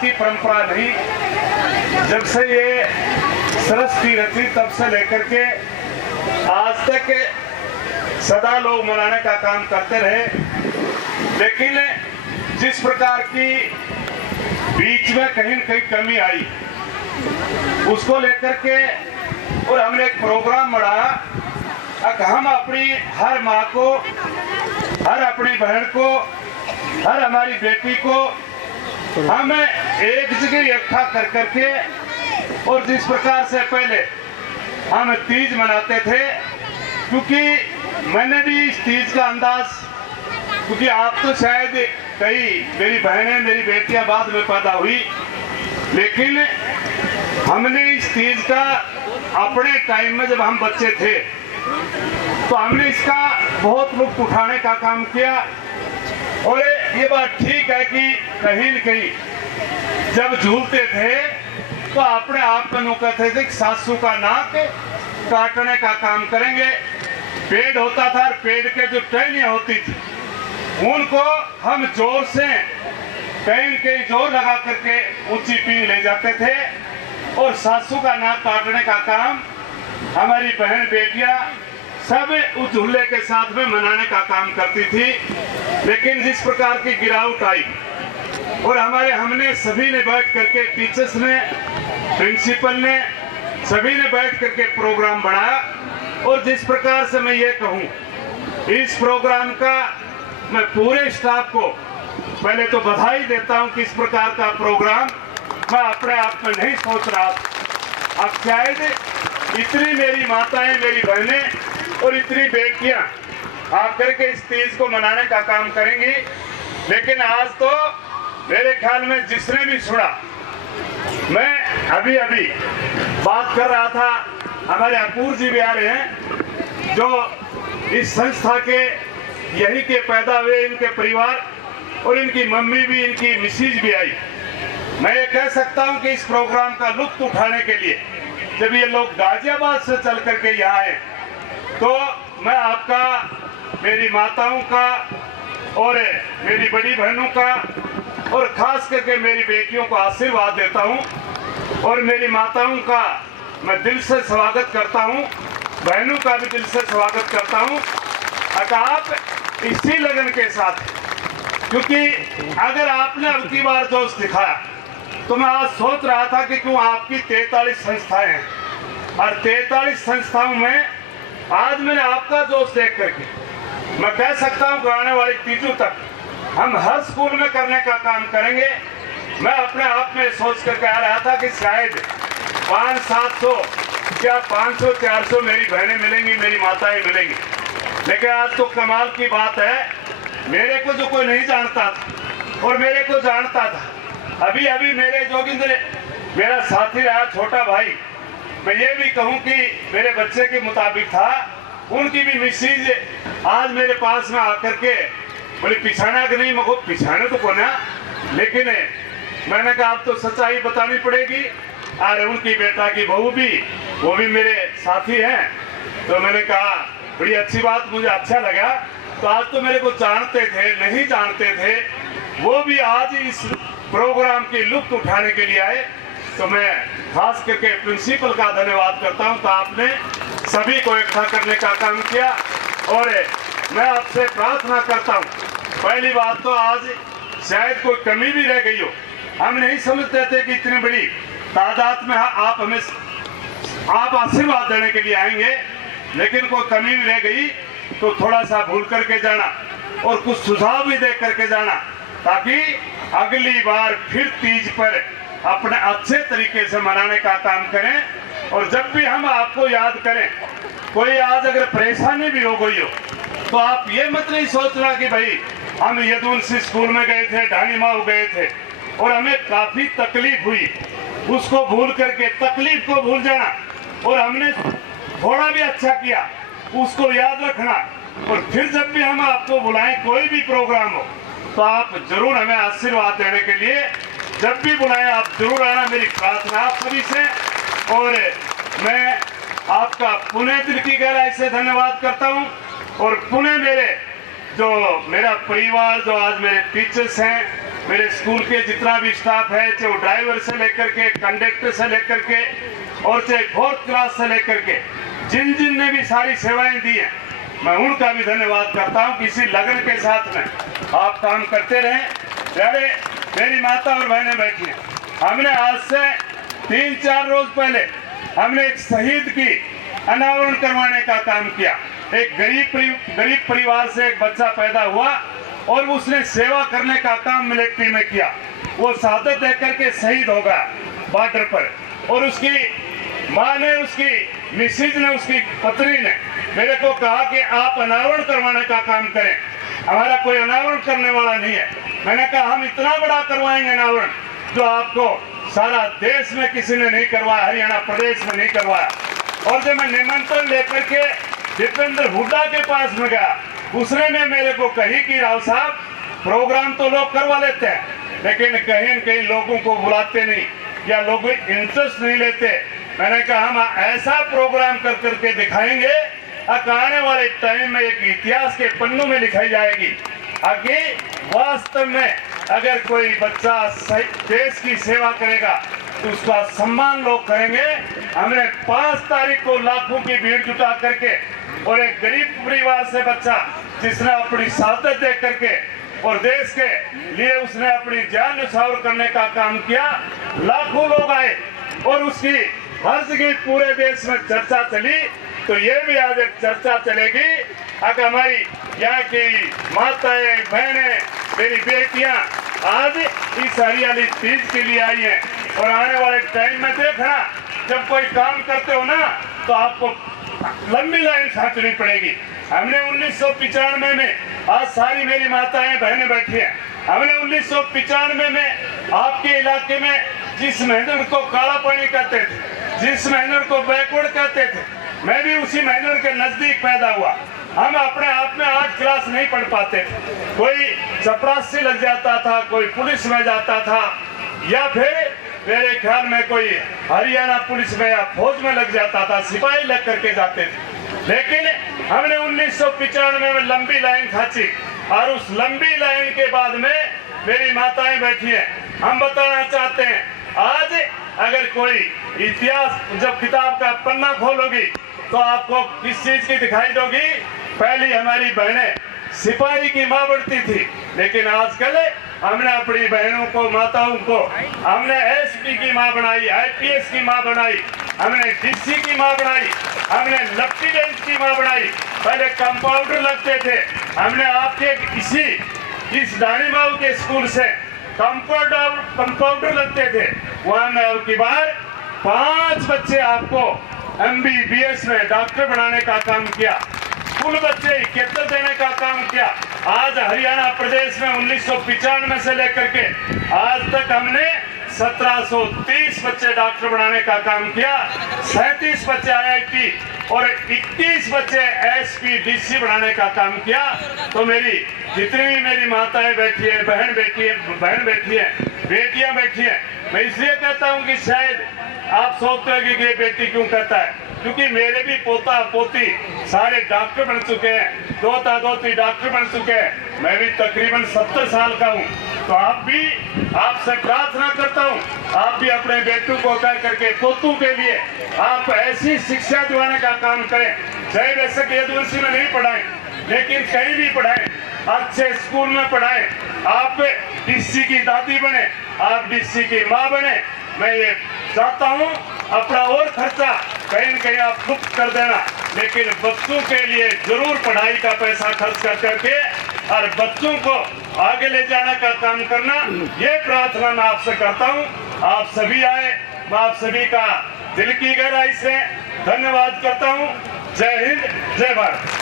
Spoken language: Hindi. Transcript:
की परंपरा नहीं, जब से ये सृष्टि रची तब से लेकर के आज तक सदा लोग मनाने का काम करते रहे। लेकिन जिस प्रकार की बीच में कहीं न कहीं कमी आई, उसको लेकर के और हमने एक प्रोग्राम बढ़ाया कि हम अपनी हर माँ को, हर अपनी बहन को, हर हमारी बेटी को हम एक जगह इकट्ठा कर करके, और जिस प्रकार से पहले हम तीज मनाते थे, क्योंकि मैंने भी इस तीज का अंदाज, क्योंकि आप तो शायद कई मेरी बहनें, मेरी बेटियां बाद में पैदा हुई, लेकिन हमने इस तीज का अपने टाइम में जब हम बच्चे थे तो हमने इसका बहुत लुत्फ उठाने का काम किया। और ये बात ठीक है कि कहीं न कहीं जब झूलते थे तो अपने आप में कहते थे कि सासू का नाक काटने का काम करेंगे। पेड़ होता था और पेड़ के जो टहनियां होती थी उनको हम जोर से कहीं न कहीं जोर लगा करके ऊंची पींग ले जाते थे, और सासू का नाक काटने का काम हमारी बहन बेटियां सब उस झूले के साथ में मनाने का काम करती थी। लेकिन जिस प्रकार की गिरावट आई और हमने सभी ने बैठ करके, टीचर्स ने, प्रिंसिपल ने, सभी ने बैठ करके प्रोग्राम बनाया, और जिस प्रकार से मैं ये कहूँ, इस प्रोग्राम का मैं पूरे स्टाफ को पहले तो बधाई देता हूँ कि इस प्रकार का प्रोग्राम मैं अपने आप में नहीं सोच रहा था। अब शायद इतनी मेरी माताएं, मेरी बहनें और इतनी बेटियां आकर के इस तीज को मनाने का काम करेंगी, लेकिन आज तो मेरे ख्याल में जिसने भी सुना, मैं अभी बात कर रहा था, हमारे अपूर जी भी आ रहे हैं जो इस संस्था के यही के पैदा हुए, इनके परिवार और इनकी मम्मी भी, इनकी मिसेज भी आई। मैं ये कह सकता हूं कि इस प्रोग्राम का लुत्फ उठाने के लिए जब ये लोग गाजियाबाद से चल करके यहाँ आए, तो मैं आपका, मेरी माताओं का और मेरी बड़ी बहनों का और खास करके मेरी बेटियों को आशीर्वाद देता हूँ, और मेरी माताओं का मैं दिल से स्वागत करता हूँ, बहनों का भी दिल से स्वागत करता हूँ। आप इसी लगन के साथ, क्योंकि अगर आपने अब की बार जोश दिखाया, तो मैं आज सोच रहा था कि क्यों आपकी 43 संस्थाएं हैं, और 43 संस्थाओं में आज मैंने आपका जोश देख करके मैं कह सकता हूं कि आने वाली तीजों तक हम हर स्कूल में करने का काम करेंगे। मैं अपने आप में सोच करके आ रहा था कि शायद 500-700 या 500-400 मेरी बहनें मिलेंगी, मेरी माताएं मिलेंगी, लेकिन आज तो कमाल की बात है, मेरे को जो कोई नहीं जानता था और मेरे को जानता था। अभी मेरे जोगिंद्र मेरा साथी रहा, छोटा भाई, मैं ये भी कहूं कि मेरे बच्चे के मुताबिक था, उनकी भी मिसेज आज मेरे पास में आकर के बोले पिछाना कि नहीं, मको पिछाने तो को ना, लेकिन मैंने कहा अब तो सच्चाई बतानी पड़ेगी। अरे उनकी बेटा की बहू भी, वो भी मेरे साथी हैं, तो मैंने कहा बड़ी अच्छी बात, मुझे अच्छा लगा। तो आज तो मेरे को जानते थे, नहीं जानते थे, वो भी आज इस प्रोग्राम की लुत्फ उठाने के लिए आए। तो मैं खास करके प्रिंसिपल का धन्यवाद करता हूं, तो आपने सभी को इकट्ठा करने का काम किया, और मैं आपसे प्रार्थना करता हूं, पहली बात तो आज शायद कोई कमी भी रह गई हो, हम नहीं समझते थे कि इतनी बड़ी तादाद में आप आशीर्वाद देने के लिए आएंगे, लेकिन कोई कमी भी रह गई तो थोड़ा सा भूल करके जाना और कुछ सुझाव भी दे करके जाना, ताकि अगली बार फिर तीज पर अपने अच्छे तरीके से मनाने का काम करें। और जब भी हम आपको याद करें, कोई आज अगर परेशानी भी हो गई हो, तो आप ये मत नहीं सोचना कि भाई हम यदुवंशी स्कूल में गए थे, ढाणी माऊ गए थे और हमें काफी तकलीफ हुई, उसको भूल करके तकलीफ को भूल जाना, और हमने थोड़ा भी अच्छा किया उसको याद रखना। और फिर जब भी हम आपको बुलाएं, कोई भी प्रोग्राम हो, तो आप जरूर हमें आशीर्वाद देने के लिए जब भी बुलाएं आप जरूर आना, मेरी प्रार्थना आप सभी से। और मैं आपका पुनः दिल की गहराई से धन्यवाद करता हूं, और पुनः मेरा परिवार, जो आज मेरे टीचर्स हैं, मेरे स्कूल के जितना भी स्टाफ है, चाहे वो ड्राइवर से लेकर के, कंडक्टर से लेकर के, और चाहे 4th क्लास से लेकर के, जिन जिन ने भी सारी सेवाएं दी हैं, मैं उनका भी धन्यवाद करता हूं कि इसी लगन के साथ में आप काम करते रहें। प्यारे मेरी माता और बहनें बैठी हैं, हमने आज से 3-4 रोज पहले हमने एक शहीद की अनावरण करवाने का काम किया। एक गरीब परिवार से एक बच्चा पैदा हुआ और उसने सेवा करने का काम मिलिट्री में किया। वो शहादत देकर के शहीद हो गया बॉर्डर पर, और उसकी माँ ने, उसकी मिसेज ने, उसकी पत्नी ने मेरे को कहा कि आप अनावरण करवाने का काम करें, हमारा कोई अनावरण करने वाला नहीं है। मैंने कहा हम इतना बड़ा करवाएंगे अनावरण जो आपको सारा देश में किसी ने नहीं करवाया, हरियाणा प्रदेश में नहीं करवाया। और जब मैं निमंत्रण लेकर के दीपेंद्र हुड्डा के पास में गया, उसने ने मेरे को कही कि राव साहब प्रोग्राम तो लोग करवा लेते हैं, लेकिन कहीं न कहीं लोगों को बुलाते नहीं या लोग इंटरेस्ट नहीं लेते। मैंने कहा हम ऐसा प्रोग्राम कर करके दिखाएंगे, आने वाले टाइम में एक इतिहास के पन्नों में लिखाई जाएगी। आगे वास्तव में अगर कोई बच्चा देश की सेवा करेगा तो उसका सम्मान लोग करेंगे। हमने 5 तारीख को लाखों की भीड़ जुटा करके, और एक गरीब परिवार से बच्चा जिसने अपनी शहादत दे करके और देश के लिए उसने अपनी जान न्यौछावर करने का काम किया, लाखों लोग आए और उसकी हर जगह पूरे देश में चर्चा चली। तो ये भी आज एक चर्चा चलेगी, अगर हमारी यहाँ की माताएं, बहनें, मेरी बेटियां आज इस हरियाली तीज के लिए आई हैं, और आने वाले टाइम में देखना जब कोई काम करते हो ना तो आपको लंबी लाइन खींचनी पड़ेगी। हमने 1995 में, आज सारी मेरी माताएं बहनें बैठी हैं, हमने 1995 में आपके इलाके में जिस मेहनत को काला पानी कहते थे, जिस मेहनत को बैकवर्ड कहते थे, मैं भी उसी मेहनत के नजदीक पैदा हुआ। हम अपने आप में 8 क्लास नहीं पढ़ पाते थे, कोई चपरासी लग जाता था, कोई पुलिस में जाता था, या फिर मेरे ख्याल में कोई हरियाणा पुलिस में या फौज में लग जाता था, सिपाही लग करके जाते थे। लेकिन हमने 1995 में लंबी लाइन खींची, और उस लंबी लाइन के बाद में मेरी माताएं बैठी हैं। हम बताना चाहते हैं, आज अगर कोई इतिहास जब किताब का पन्ना खोलोगी तो आपको किस चीज की दिखाई दोगी? पहली हमारी बहनें सिपाही की माँ बनती थी, लेकिन आजकल हमने अपनी बहनों को, माताओं को हमने एसपी की माँ बनाई, आईपीएस की माँ बनाई, हमने डीसी की माँ बनाई, हमने लेफ्टिनेंट की माँ बनाई। पहले कंपाउंडर लगते थे, हमने आपके इस दानी बाबू के स्कूल से कंपाउंडर लगते थे, वहां में अब की बार 5 बच्चे आपको MBBS में डॉक्टर बनाने का काम किया, कुल बच्चे 71 देने का काम किया। आज हरियाणा प्रदेश में 1995 से लेकर के आज तक हमने 1730 बच्चे डॉक्टर बनाने का काम किया, 37 बच्चे IIT और 21 बच्चे SP DC बनाने का काम किया। तो मेरी जितनी भी मेरी माताएं बैठी है, बहन बैठी है, बेटियां बैठी हैं, मैं इसलिए कहता हूं कि शायद आप सोचते हो कि ये बेटी क्यों कहता है, क्योंकि मेरे भी पोता पोती सारे डॉक्टर बन चुके हैं, दोता दोती डॉक्टर बन चुके हैं, मैं भी तकरीबन 70 साल का हूँ। तो आपसे प्रार्थना करता हूँ, आप भी अपने बेटों को कह करके पोतों के लिए आप ऐसी शिक्षा दिलाने का काम करें, चाहे बेशक यदुवंशी में नहीं पढ़ाएं, लेकिन कहीं भी पढ़ाएं, अच्छे स्कूल में पढ़ाएं। आप डीसी की दादी बने, आप डीसी की माँ बने। मैं ये चाहता हूँ अपना और खर्चा कहीं न कहीं आप मुक्त कर देना, लेकिन बच्चों के लिए जरूर पढ़ाई का पैसा खर्च कर करके और बच्चों को आगे ले जाने का काम करना, ये प्रार्थना मैं आपसे करता हूँ। आप सभी आए, मैं आप सभी का दिल की गहराई से धन्यवाद करता हूँ। जय हिंद, जय भारत।